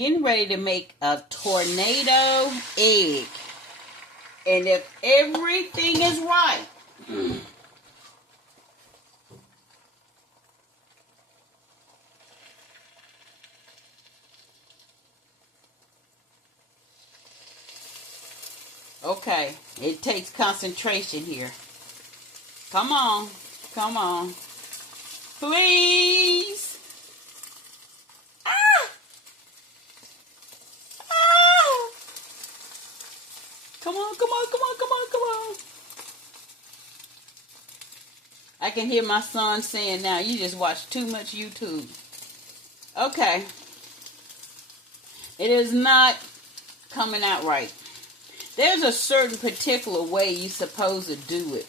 getting ready to make a tornado egg. And if everything is right, okay, it takes concentration here. Come on, come on. Please. Ah! Ah! Come on, come on, come on, come on, come on. I can hear my son saying now, you just watch too much YouTube. Okay. It is not coming out right. There's a certain particular way you're supposed to do it.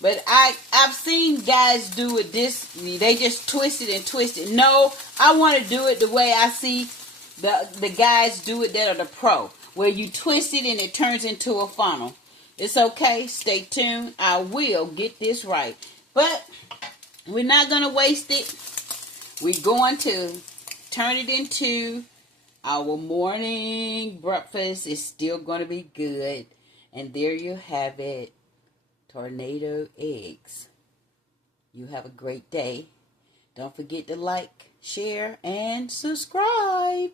But I've seen guys do it they just twist it and twist it. No, I want to do it the way I see the guys do it that are the pro. Where you twist it and it turns into a funnel. It's okay. Stay tuned. I will get this right. But we're not going to waste it. We're going to turn it into our morning breakfast. Is still going to be good. And there you have it. Tornado eggs. You have a great day. Don't forget to like, share, and subscribe.